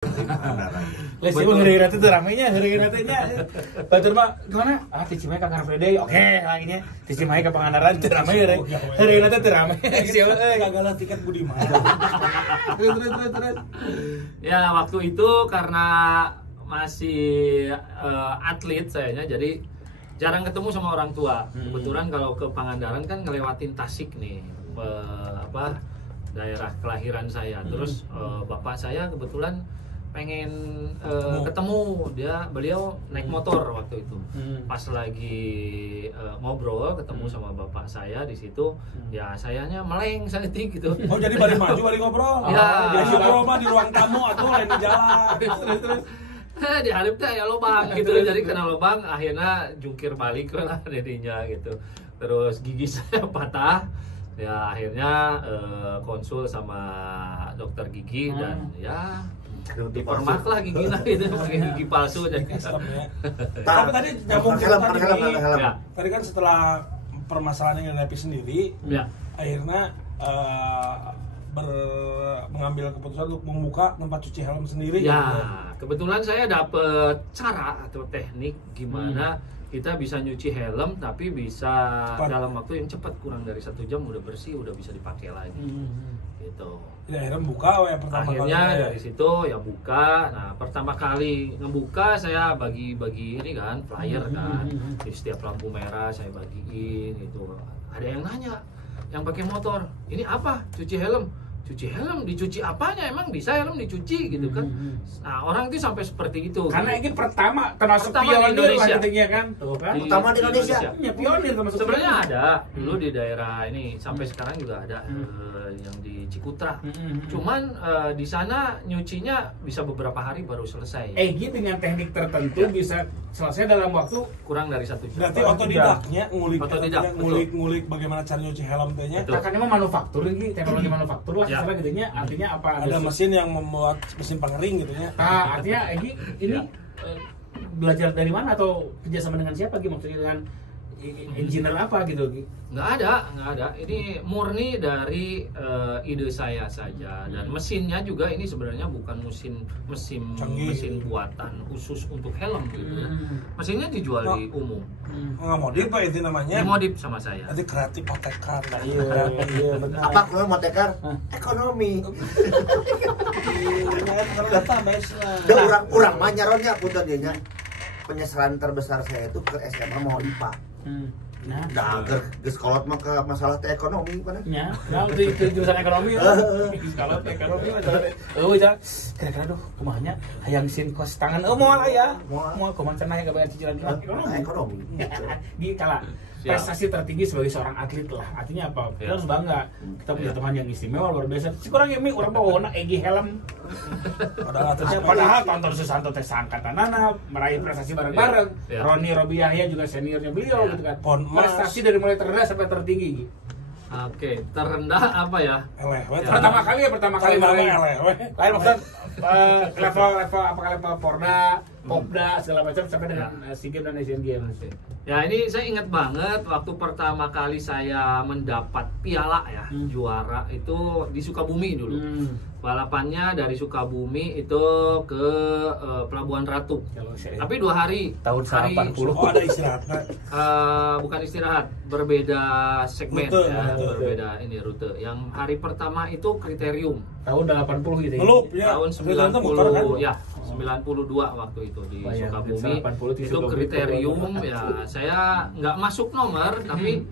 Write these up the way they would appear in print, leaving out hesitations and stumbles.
Les ibu ngeri rata tuh ramenya, ngeri ratanya. Batur mah gimana? Ah di Cimahi ka Car Free Day. Oke, lainnya di Cimahi ka Pangandaran teu rame ya. Ngeri rata teu rame. Siapa Gagalan tiket Budi mah. Terus. Ya waktu itu karena masih atlet sayanya, jadi jarang ketemu sama orang tua. Kebetulan kalau ke Pangandaran kan ngelewatin Tasik nih, daerah kelahiran saya. Terus bapak saya kebetulan pengen ketemu beliau naik motor waktu itu. Pas lagi ngobrol ketemu sama bapak saya di situ, ya sayanya meleng saletik gitu. Oh jadi balik maju balik ngobrol. Ya. Jadi ngobrol mah di ruang tamu atau lain di jalan. Terus di hareup teh aya lobang gitu. Jadi kena lobang akhirnya jungkir balik lah jadinya gitu. Terus gigi saya patah. Ya akhirnya konsul sama dokter gigi dan ya dipermak lah giginya itu pakai gigi palsu jadi. Tapi tadi nyambung cerita gini. Ya. Tadi kan setelah permasalahan yang dihadapi sendiri, Ya. akhirnya mengambil keputusan untuk membuka tempat cuci helm sendiri. Ya, kebetulan saya dapet cara atau teknik gimana kita bisa nyuci helm tapi bisa dalam waktu yang cepat, kurang dari 1 jam udah bersih, udah bisa dipakai lagi. Gitu. Jadi akhirnya buka yang pertama Akhirnya kali. dari situ ya buka. Nah, pertama kali ngebuka saya bagi-bagi ini kan, flyer kan. Di setiap lampu merah saya bagiin gitu. Ada yang nanya, yang pakai motor, ini apa? Cuci helm. Cuci helm, dicuci apanya? Emang bisa helm dicuci gitu kan? Nah, orang itu sampai seperti itu. Karena gitu. ini pertama termasuk Pertama di pionir lah Indonesia. intinya kan. Tuh kan. Pertama di Indonesia. Ya pionir termasuk. Sebenarnya ada dulu di daerah ini, sampai sekarang juga ada yang di Cikutra. Cuman di sana nyucinya bisa beberapa hari baru selesai. Egi dengan teknik tertentu bisa selesai dalam waktu Kurang dari 1 jam. Berarti otodidaknya Otodidak, ngulik bagaimana cara nyuci helm tehnya. Betul. kan emang manufaktur ini teknologi manufaktur lah Ya. salah gitunya, artinya apa Ada mesin yang membuat mesin pengering gitu ya. Nah, artinya Egi ini belajar dari mana atau kerjasama dengan siapa Gi, maksudnya dengan engineer apa gitu Gi? Nggak ada. Ini murni dari ide saya saja, dan mesinnya juga ini sebenarnya bukan mesin buatan khusus untuk helm gitu. Mesinnya dijual di umum. Nggak modif Pak itu namanya. Dimodif sama saya. Nanti kreatif otekar. Iya benar. Apa kalau mau tekar? Ekonomi. Da urang mah nyaronnya punten dia nya. Penyesalan terbesar saya itu ke SMA mau IPA. Nah, Geus kolot mah ke masalah teh ekonomi pana. ya, nah itu jurusan ekonomi ya. Kalau ekonomi ya. Kira-kira duh kumahnya hayang sin kos tangan moal aya. Moal kumaha cenah yang bayar cicilan Ekonomi. Di kala prestasi tertinggi sebagai seorang atlet lah. Artinya apa? Kita harus bangga. Kita punya teman yang istimewa luar biasa. Si kurang ini orang bawa Egi helm. Padahal tonton Susanto teh seangkatanana meraih prestasi bareng-bareng. Ya. Roni Robi Yahya juga seniornya beliau gitu kan. Pon Mas. Prestasi dari mulai terendah sampai tertinggi. Oke, terendah apa ya? Pertama kali main. Lain maksud level apakah level Porda, Popda segala macam sampai dengan SEA Games dan Asian Games. Ya ini saya ingat banget waktu pertama kali saya mendapat piala ya, juara itu di Sukabumi dulu. Balapannya dari Sukabumi itu ke Pelabuhan Ratu. Tapi 2 hari. Tahun hari 80. Oh ada istirahatnya. Bukan istirahat, berbeda segmen Rute, ya, rute. berbeda ini rute. Yang hari pertama itu kriterium. Tahun 80 gitu ya. Ngelup ya. Tahun Ternyata muter, kan? 90 ya, 92 waktu itu di Bayang, Sukabumi. 80 di Itu Sukabumi. kriterium ya. Saya nggak masuk nomor tapi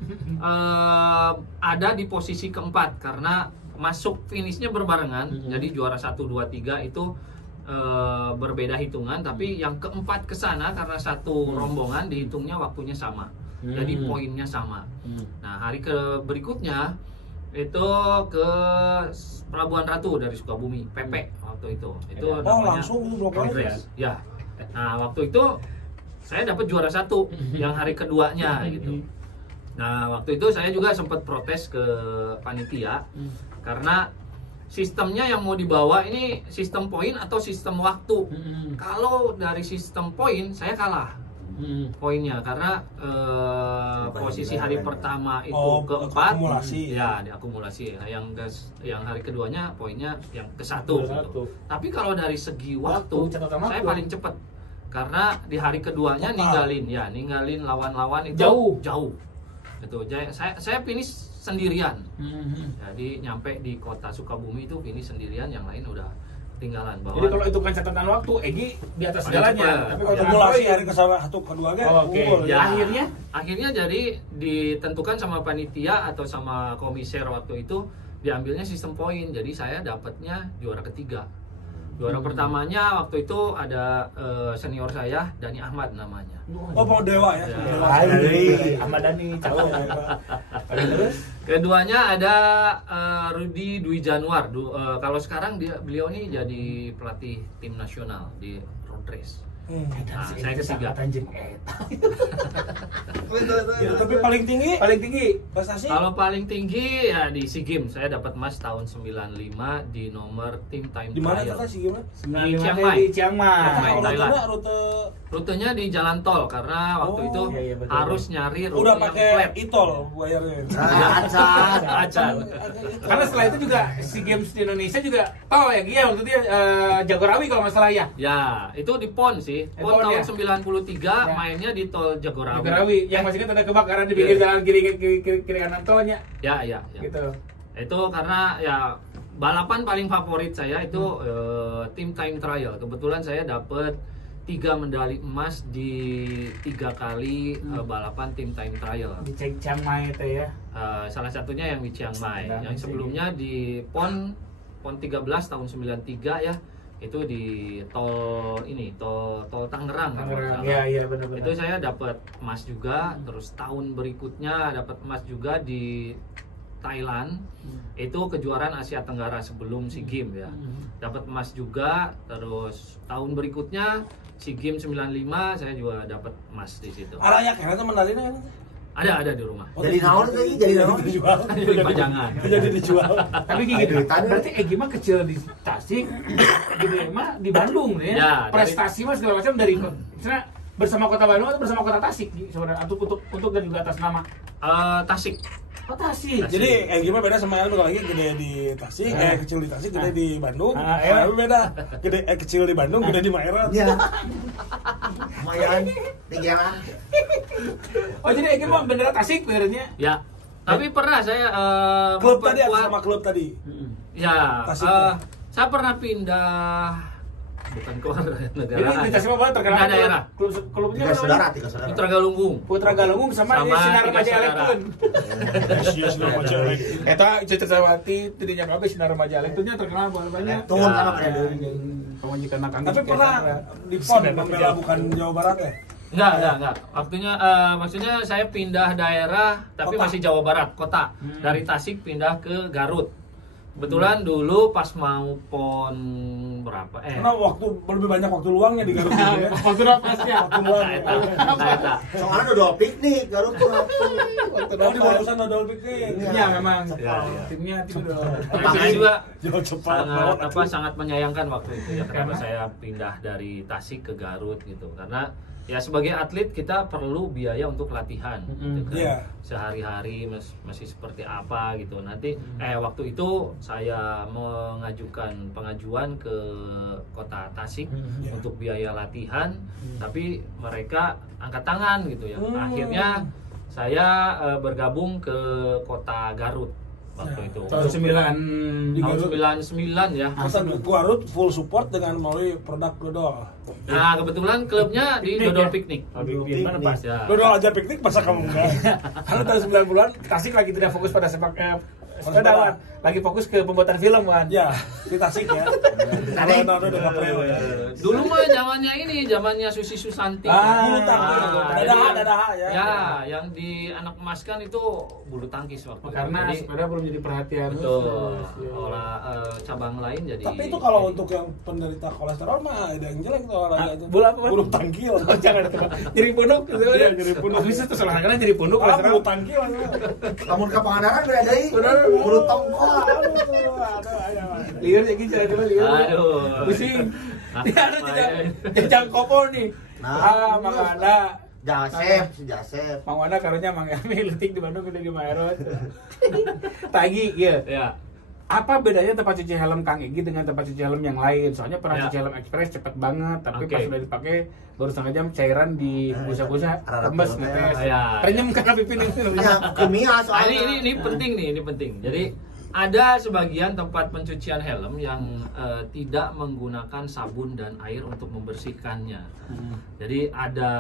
ada di posisi keempat karena masuk finishnya berbarengan. Jadi juara 1, 2, 3 itu berbeda hitungan, tapi yang keempat ke sana karena satu rombongan dihitungnya waktunya sama. Jadi poinnya sama. Nah, hari berikutnya itu ke Pelabuhan Ratu dari Sukabumi, PP waktu itu. Itu namanya langsung itu 2 kali. Progress. Ya. Nah, waktu itu saya dapat juara 1 yang hari keduanya gitu. Nah, waktu itu saya juga sempat protes ke panitia karena sistemnya yang mau dibawa ini sistem poin atau sistem waktu. Kalau dari sistem poin saya kalah. poinnya karena posisi hari pertama itu keempat, akumulasi. ya diakumulasi. Yang hari keduanya poinnya yang ke-1 gitu. Tapi kalau dari segi waktu, saya paling cepat karena di hari keduanya ninggalin lawan-lawan itu jauh. Gitu. Saya finish sendirian. Jadi nyampe di kota Sukabumi itu finish sendirian, yang lain udah ketinggalan. Jadi kalau itu kan catatan waktu, Egi di atas segalanya. Tapi kalau akumulasi hari ke-1 kedua kan. Ya, akhirnya jadi ditentukan sama panitia atau sama komiser waktu itu, diambilnya sistem poin. Jadi saya dapatnya juara ketiga. Juara pertamanya waktu itu ada senior saya, Dani Ahmad namanya. Oh, mau Dewa ya. Ahmad Dani, cakep. Terus Keduanya ada Rudi Dwi Januar. Kalau sekarang beliau nih jadi pelatih tim nasional di road race. Nah, saya ketiga. Tapi paling tinggi prestasi? Kalau paling tinggi ya di SEA Games, saya dapat emas tahun 95 di nomor tim time Di mana trial. tuh SEA Games? Di Chiang Mai. Di Chiang Mai. Thailand. Rutenya Rutenya di jalan tol karena waktu itu iya, betul. harus nyari rute udah yang pakai flat. e-tol bayarnya. Acan. Karena setelah itu juga SEA Games di Indonesia juga tol ya, Gia waktu itu Jagorawi kalau nggak salah ya. Ya, itu di PON sih. PON PON tahun ya? 93 mainnya di tol Jagorawi. Jagorawi yang masih kan ada kebakaran di pinggir jalan kiri kanan tolnya. Ya. Gitu. Itu karena ya balapan paling favorit saya itu tim time trial. Kebetulan saya dapat 3 medali emas di 3 kali balapan tim time trial. Di Chiang Mai itu ya. Salah satunya yang di Chiang Mai. Nah, Yang sebelumnya di PON 13 tahun 93 ya. Itu di tol Tangerang. Iya benar-benar. Itu saya dapat emas juga. Terus tahun berikutnya dapat emas juga di Thailand. Itu kejuaraan Asia Tenggara sebelum SEA Games ya. Dapat emas juga. Terus tahun berikutnya SEA Games 95 saya juga dapat emas di situ. Araya kira medalinya kan? Ada di rumah. Jadi naon lagi? Jadi naon? Dijual. Jadi pajangan. Jadi dijual. Tapi gitu, berarti Egi mah kecil di Tasik, gede mah di Bandung ya. Ya, Prestasi mah segala macam dari misalnya bersama Kota Bandung atau bersama Kota Tasik sebenarnya untuk dan juga atas nama Tasik. Oh, Tasik. Jadi gimana beda sama yang lagi gede di Tasik, kecil di Tasik, gede di Bandung. Ya. Tapi beda. Gede kecil di Bandung, gede di Maerot. Iya. Lumayan tinggalan. Oh, jadi Egi mah bendera Tasik benernya. Ya. Tapi pernah saya Klub tadi atau sama klub tadi? Ya, Tasik. saya pernah pindah bukan keluar negara. Jadi di Tasik mah terkenal Pindah daerah. Klubnya Tiga saudara. Putra Galunggung. Putra Galunggung sama Sinar tiga Remaja saudara. Elektron. Yes, nama cewek. Eta Cici Sawati tidinya kabeh Sinar Remaja Elektronnya terkenal banyak. Tuh kan ada Pemajikan nakang. Tapi pernah di PON membela bukan Jawa Barat ya? Enggak. Waktunya maksudnya saya pindah daerah tapi Kota. masih Jawa Barat, kota. Dari Tasik pindah ke Garut. Kebetulan dulu pas mau PON berapa? Karena lebih banyak waktu luangnya di Garut gitu ya. Waktu napas ya. Waktu luang. Nah, Soalnya udah piknik Garut tuh. Oh, di barusan dodol piknik. Iya memang. Ya. Timnya itu udah. saya juga Jauh cepat. sangat menyayangkan waktu itu ya kenapa saya pindah dari Tasik ke Garut gitu. Karena ya sebagai atlet kita perlu biaya untuk latihan gitu kan. Iya. Sehari-hari masih seperti apa gitu. Nanti waktu itu saya mengajukan pengajuan ke Kota Tasik untuk biaya latihan, tapi mereka angkat tangan gitu ya. Akhirnya saya bergabung ke Kota Garut waktu itu. Tahun 9 Tahun 99 ya. Kota Garut full support dengan melalui produk dodol. Nah, kebetulan klubnya di Dodol Piknik. Gimana Pak? Ya. Dodol aja piknik masa kamu enggak? Karena tahun 90-an Tasik lagi tidak fokus pada sepeda, lagi fokus ke pembuatan film kan. Ya, di Tasik ya. Ronaldo udah Gabriel ya. Dulu mah zamannya Susi Susanti. Bulu tangkis. Dadaha ya. Ya, yang di anak emas kan itu bulu tangkis waktu itu. Karena Jadi, sepeda belum jadi perhatian. betul. Cabang lain jadi. Tapi itu kalau untuk yang penderita kolesterol mah ada yang jelek tuh olahraganya. Bulu apa, Bang? Bulu tangkil. Oh, jangan ada tempat. Nyeri punduk gitu Iya, ya. nyeri punduk. Bisa tuh salah karena nyeri punduk Kalau kolesterol. bulu tangkil. Lamun ke Pangandaran beda deui. Bulu tongkol. Liur jadi cara coba liur. Aduh. Pusing. Ah, Dia ada jejak kopo nih. Nah, Maka ada Jasep. Mang Wana karunya Mang Elmi leutik di Bandung gede di Maerot. Tagi ya. Ya. Apa bedanya tempat cuci helm Kang Egi dengan tempat cuci helm yang lain? Soalnya pernah cuci helm Express cepet banget, tapi pas sudah dipakai baru setengah jam cairan di busa-busa lemes ngetes. Renyem karena pipi ini. Kimia soalnya. Ini penting nih, ini penting. Jadi ada sebagian tempat pencucian helm yang tidak menggunakan sabun dan air untuk membersihkannya. Jadi ada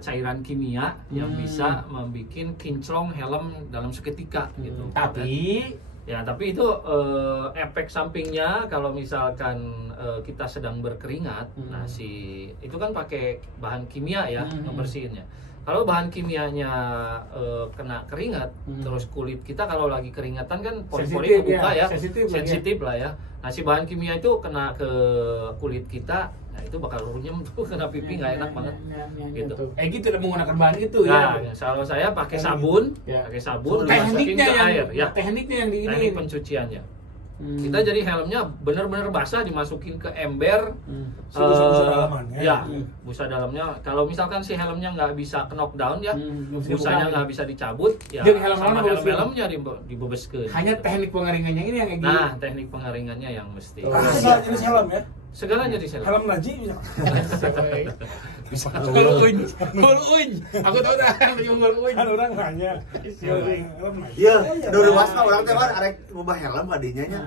cairan kimia yang bisa membuat kinclong helm dalam seketika gitu. Tapi itu efek sampingnya kalau misalkan kita sedang berkeringat, nah itu kan pakai bahan kimia ya ngebersihinnya. Kalau bahan kimianya kena keringat, terus kulit kita kalau lagi keringatan kan pori-pori kebuka ya, sensitif lah ya. Nah si bahan kimia itu kena ke kulit kita, nah itu bakal runyem tuh, kena pipi nggak enak banget gitu. Gitu udah menggunakan bahan itu ya. Kalau saya pakai sabun, dimasukin ke air ya. Tekniknya yang di ini. Teknik pencuciannya. Kita jadi helmnya benar-benar basah, dimasukin ke ember. Busa dalamannya. Ya, busa dalamnya. Kalau misalkan si helmnya nggak bisa knockdown ya, busanya nggak bisa dicabut, ya sama helmnya dibebeskeun. Hanya teknik pengeringannya ini yang kayak Nah, teknik pengeringannya yang mesti. Segala jenis helm ya. Segala jenis helm. Helm Naji bisa. Huluuñ. Aku tahu dah huluuñ. Kan orang nanya. Iya, dulu pas orang teh mah arek ngubah helm adinya nya.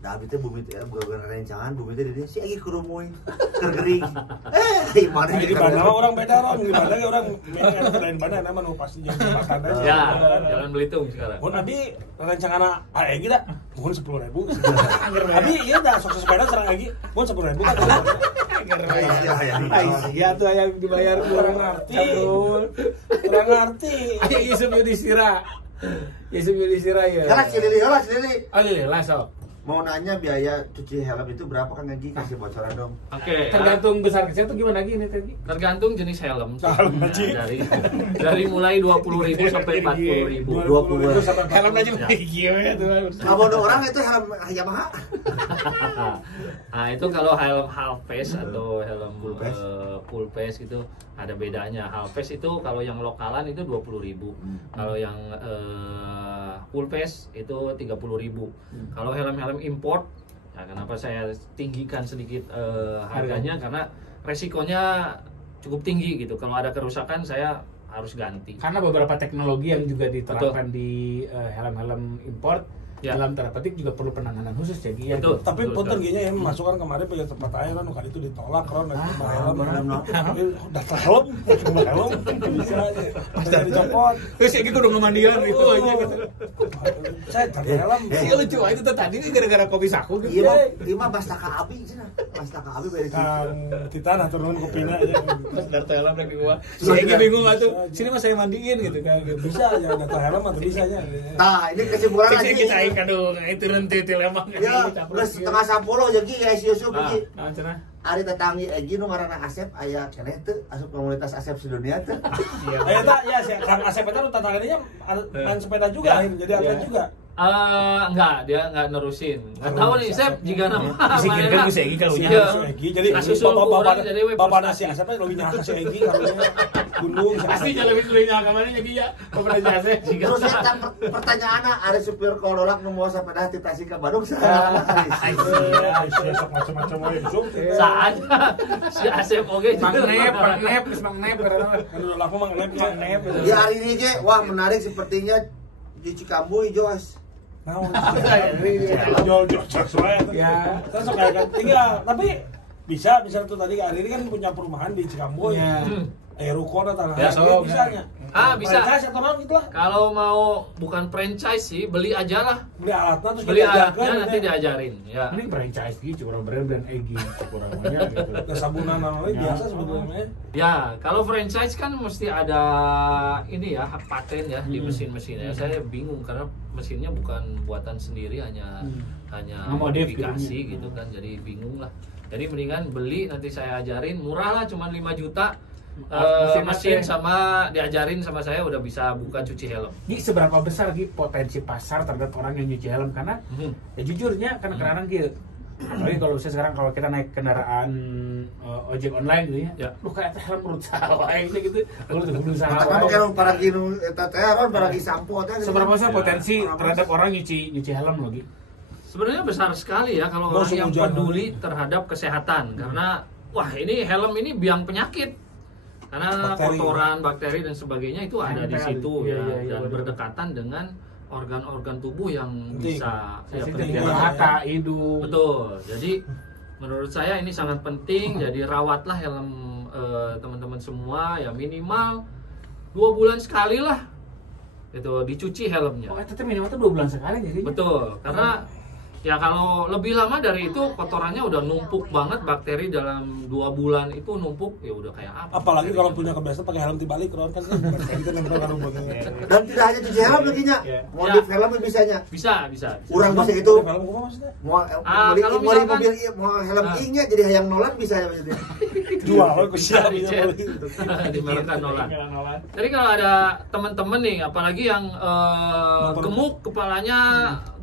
Da abi teh bumi teh boga rencangan bumi teh di si agi kurumuy kergering. Gimana di mana orang beda orang di mana orang main mana nama nu pasti jadi makan aja. Ya, Jalan Belitung sekarang. Mun abi rencana agi da mun 10.000. Abi ieu da sukses sepeda sareng agi mun 10.000 kan. Iya tuh yang dibayar kurang ngerti. Ayo Yusuf Yudhistira ya. Kalah cilili. Oh iya, sok. Mau nanya biaya cuci helm itu berapa Kang Egi? Kasih bocoran dong. Oke. Tergantung besar kecil tuh gimana gini tadi? Tergantung jenis helm. Dari mulai 20.000 sampai 40.000. 20.000 sampai helm aja ya tuh. Kalau ada orang itu helm Yamaha. Nah, itu kalau helm half face atau helm full face gitu ada bedanya. Half face itu kalau yang lokalan itu 20.000. Kalau yang full face itu 30.000. Kalau helm-helm import, nah kenapa saya tinggikan sedikit harganya karena resikonya cukup tinggi gitu. Kalau ada kerusakan saya harus ganti. Karena beberapa teknologi yang juga diterapkan di helm-helm import dalam tanda petik juga perlu penanganan khusus jadi ya. Tapi punten gini ya masukkan kemarin pilih tempat air kan kali itu ditolak karena helm udah helm bisa dicopot. Terus gitu udah ngemandian itu aja gitu. Saya tadi helm. Iya lucu itu tadi gara-gara kopi saku gitu. Iya mah Bastaka Abi cenah. Bastaka Abi bari kita nah turun kopina aja. Pas data helm lagi gua. Si Egi bingung atuh. Sini mah saya mandiin gitu kan. Bisa aja data helm atau bisa aja. Nah, ini kesimpulan lagi. Kita aduh, itu rentetil emang. Ya, udah setengah 10 jadi ya si Yusuf iki. Nah, cenah. Ari tetanggi Egi nu ngaranna Asep aya keneh teu asup komunitas Asep sedunia teu. Iya. Eta ya Kang Asep eta nu tetangganya main sepeda juga, jadi atlet juga. Enggak, dia enggak nerusin. Enggak tahu nih, Sep, jika nama. Bisikin kan bisa Egi kalau nya. Egi jadi bapak nasi Asep lebih nyangka si Egi karunya gunung. Pasti lebih nyangka mana jadi ya. Komunitas Asep. Terus eta pertanyaanna ari supir kololak nu moal sepeda ti Tasik ka Bandung saha? Macam-macam we Yusuf. Saat si Asep oge Mangnep karena laku mangnep. Ya hari ini ge wah menarik sepertinya di Cikambui Jos. Naon? Jual sesuai. Ya. Terus kayak tinggal tapi bisa tuh tadi hari ini kan punya perumahan di Cikambui. Ruko atau tanah bisanya. Bisa. Franchise atau gitu lah. Kalau mau bukan franchise sih, beli aja lah. Beli alatnya terus beli alatnya nanti diajarin. Ya. Ini franchise gitu, orang brand Egi kekurangannya gitu. Ada sabunan namanya biasa sebetulnya. Ya, kalau franchise kan mesti ada ini ya, hak paten ya di mesin-mesinnya. Saya bingung karena mesinnya bukan buatan sendiri, hanya modifikasi gitu kan. Jadi bingung lah. Jadi mendingan beli nanti saya ajarin, murah lah cuma 5 juta. Mesin sama diajarin sama saya udah bisa buka cuci helm. Ini seberapa besar potensi pasar terhadap orang yang nyuci helm karena ya jujurnya karena kadang gitu Apalagi kalau misalnya sekarang kalau kita naik kendaraan ojek online gitu ya, lu kayak helm perut sawah gitu, lu tuh kudu Tapi sawah. kalau para kinu eta teh para sampo teh. Seberapa besar potensi terhadap orang nyuci helm lagi? Sebenarnya besar sekali ya kalau orang yang peduli terhadap kesehatan, karena wah ini helm ini biang penyakit. Karena kotoran, bakteri dan sebagainya itu ada di situ ya, dan berdekatan dengan organ-organ tubuh yang bisa mata, hidung. Betul. Jadi menurut saya ini sangat penting. Jadi rawatlah helm teman-teman semua ya, minimal 2 bulan sekali lah. Itu dicuci helmnya. Oh, itu minimal tuh 2 bulan sekali jadi. Betul. Karena ya kalau lebih lama dari itu kotorannya udah numpuk banget, bakteri dalam 2 bulan itu numpuk ya udah kayak apa. Apalagi kalau punya kebiasaan pakai helm dibalik Ron kan bakteri itu nempel karo botolnya. Dan tidak hanya cuci helm lagi nya. Modif helm bisanya. Bisa. Urang bisa itu. Helm kumaha maksudnya? Mau kalau beli misalkan- mobil mau helm ing-nya jadi hayang nolan bisa ya maksudnya. Jual we ku Bisa sia dicet. Di mereka Nolan. Jadi kalau ada teman-teman nih, apalagi yang gemuk, kepalanya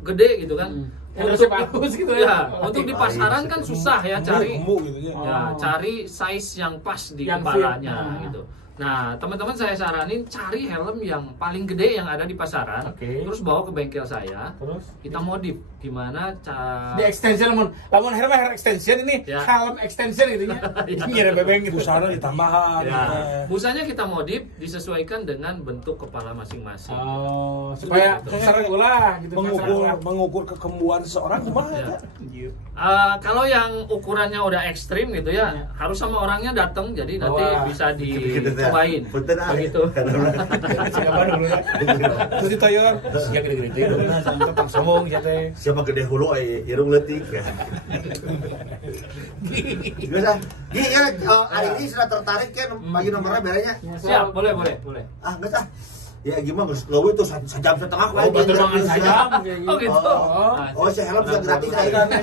gede gitu kan, Untuk bagus gitu ya. untuk di pasaran kan susah ya cari, gemuk gitu ya. ya cari size yang pas di Yang kepalanya fit. gitu. Nah, teman-teman saya saranin cari helm yang paling gede yang ada di pasaran, Oke. terus bawa ke bengkel saya, Terus kita modif gimana di extension lamun helm extension ini Ya. helm extension gitu nya. Ngira bebeng gitu. Busana ditambahan. ya, gitu. busanya kita modif disesuaikan dengan bentuk kepala masing-masing. Oh, supaya sering ulah gitu mengukur kekembuan seseorang kumaha Ya. ya? Kalau yang ukurannya udah ekstrim gitu ya, harus sama orangnya datang, jadi nanti Wah. bisa dicobain. Punten ah. Begitu. Siapa dulu ya? Terus ditoyor, ya gede-gede itu, tetap sombong ya teh. Siapa gede hulu irung leutik. Bisa. Gi ya hari ini sudah tertarik kan bagi nomornya berenya. Siap, boleh. Ah, enggak ah. Ya gimana Gus? Leuwih tuh 1 jam setengah Oh, betul banget sajam. Oh gitu. Nah, Si helm bisa gratis aja. Dan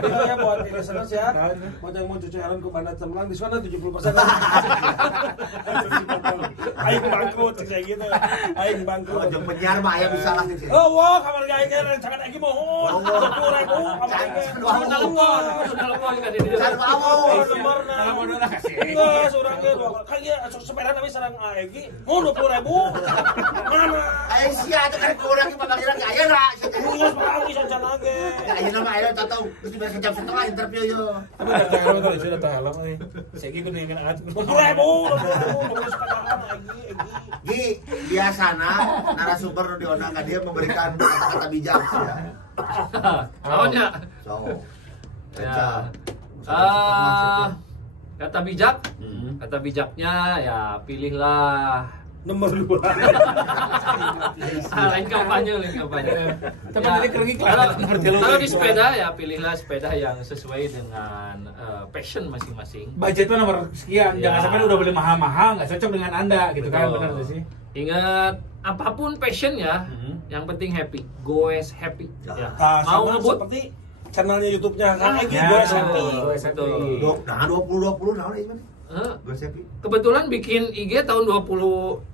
ini ya buat listeners ya, buat yang mau cuci helm ke Bandar Cemerlang diskon 70%. Aing bangkrut kayak gitu. Aing Oh, bangkrut. jeung penyiar mah aya bisa lah gitu. Oh, wah, kamar aing jangan lagi mohon. 20.000 kamar aing. Sudah telepon kan ini. Can mau. Nomorna. Kalau mau dulu kasih. Enggak, surang ge kan ya sepeda tapi sareng aing ge mau 20.000. Mana? Aya sia teh kan kurang ke panggilan aya ra. Punya pangi sancana ge. Ayeuna mah aya tahu geus dibere jam setengah interview yo. Tapi data helm tadi sudah tahu helm euy. Saiki ku nih kan 20.000 sepedahan lagi. Gi, biasana narasumber nu diundang ka dia memberikan kata-kata bijak sih ya. Awalnya. So. Ya. Kata bijak. Kata bijaknya ya pilihlah. Nomor 2. Lain kampanye. Tapi Ya, tadi kergi kalau di sepeda ya pilihlah sepeda yang sesuai dengan passion masing-masing. budgetnya nomor sekian, Ya. jangan sampai udah beli mahal-mahal nggak cocok dengan Anda gitu kan, Betul. benar nggak sih? Ingat apapun passionnya, yang penting happy, go as happy. Ya. Mau Sama ngebut, seperti channelnya YouTube-nya Kang Egy Ya, gue happy. betul. Nah, 20 naon ini? Gue happy. Kebetulan bikin IG tahun 2020.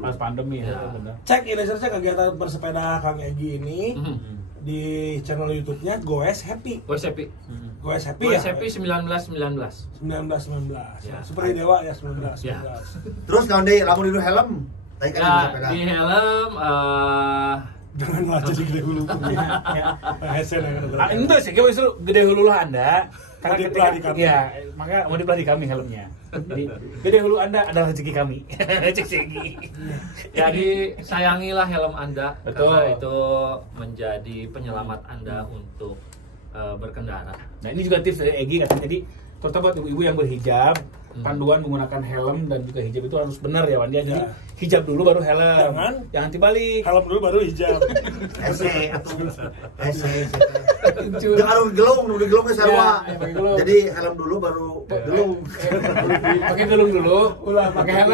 Pas pandemi ya, Ya. benar. Cek ini saja kegiatan bersepeda Kang Egy ini Mhm. di channel YouTube-nya Goes Happy. Go as happy. Goes Happy Go ya. as happy 1919. 19. Ya. Seperti Dewa ya 19. Ya. Terus naon deui lamun dulu helm? Tadi kan Ya, sepeda. di helm Jangan malah jadi gede hulu. Hesen Ah, itu sih, gue justru gede hulu lah Anda. Karena Modiflah di ketika, kami. ya, maka modiflah di kami helmnya. Jadi gede hulu Anda adalah rezeki kami. Cek segi. Jadi sayangilah helm Anda, Betul. karena itu menjadi penyelamat Anda untuk berkendara. Nah ini juga tips dari Egy katanya. Jadi terutama buat ibu-ibu yang berhijab, panduan menggunakan helm dan juga hijab itu harus benar ya Wan ya. Jadi Ya. hijab dulu baru helm. Jangan dibalik. helm dulu baru hijab. Ese Jangan harus gelung, udah gelung ke sarua. Ya, pakai gelung. Jadi helm dulu baru gelung. Pakai gelung dulu, pakai helm.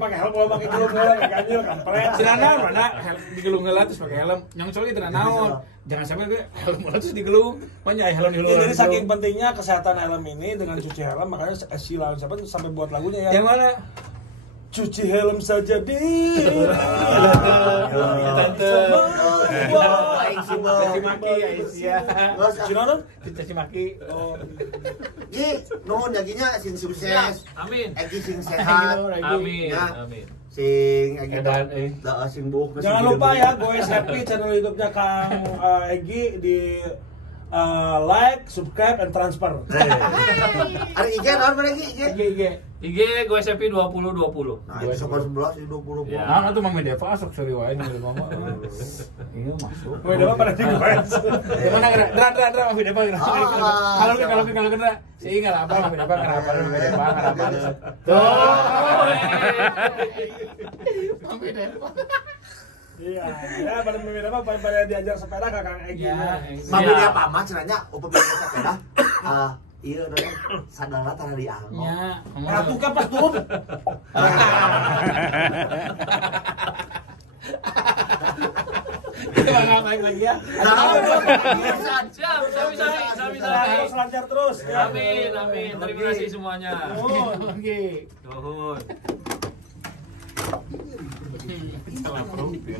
Pakai helm kalau pakai gelung ganjil kampret. Cenah mana helm digelung heula terus pakai helm. Yang coli teu naon. Jangan sampai gue helm heula terus digelung. Banyak helm Ya, digelung. jadi saking pentingnya kesehatan helm ini dengan cuci helm makanya Sheila siapa sampai buat lagunya ya. Yang mana? Cuci helm saja di. Tante. aing simbol. Caci maki ya Isia. Terus Sinaon? Caci maki. Oh. Gi, nuhun jaginya sing sukses. Amin. Egi sing sehat. Amin. Ya. Amin. Sing Egi Edan, sing buuk. Jangan lupa ya, Goes Happy channel YouTube-nya Kang Egi di like, subscribe, and transfer. Hari IG naon mana IG? IG. IG gue SMP 2020. Nah, itu 11 itu 20. Ya. Nah, itu Mami Deva sok seri wae ngeuleum mama. Iya masuk. Gue udah pada di Goes. Gimana Dra Mami Deva kena. Kalau kena si ingat apa Mami Deva kenapa Mami Deva kenapa. Tuh. Mami Deva. Iya, ya pada memilih apa pada diajar sepeda ke Kang Egi. Mami dia pamah cenanya upah biasa sepeda. Iya udah sadara tara di anggo. Ya, Ratu kan pas turun. Kita bakal main lagi ya. Siap, bisa. Terus lancar terus. Ya. Amin, amin. Terima kasih semuanya. Oke. Nuhun. Salah perut ya.